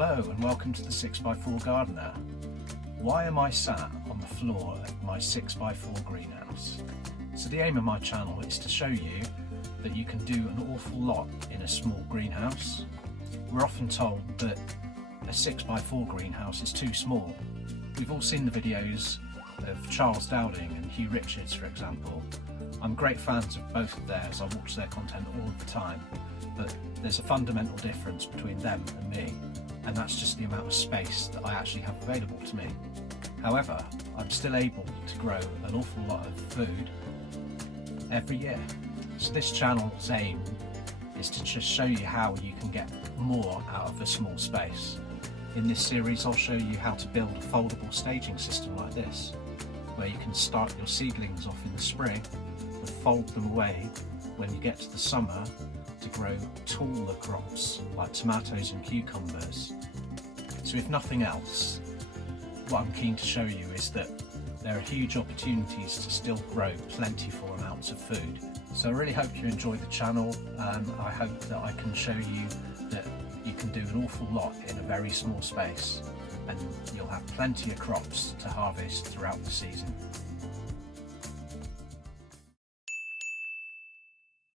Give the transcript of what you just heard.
Hello and welcome to the 6x4 Gardener. Why am I sat on the floor of my 6x4 greenhouse? So the aim of my channel is to show you that you can do an awful lot in a small greenhouse. We're often told that a 6x4 greenhouse is too small. We've all seen the videos of Charles Dowding and Hugh Richards, for example. I'm great fans of both of theirs, I watch their content all the time, but there's a fundamental difference between them and me, and that's just the amount of space that I actually have available to me. However, I'm still able to grow an awful lot of food every year. So this channel's aim is to just show you how you can get more out of a small space. In this series I'll show you how to build a foldable staging system like this, where you can start your seedlings off in the spring and fold them away when you get to the summer to grow taller crops like tomatoes and cucumbers. So if nothing else, what I'm keen to show you is that there are huge opportunities to still grow plentiful amounts of food. So I really hope you enjoy the channel. I hope that I can show you that you can do an awful lot in a very small space, and you'll have plenty of crops to harvest throughout the season.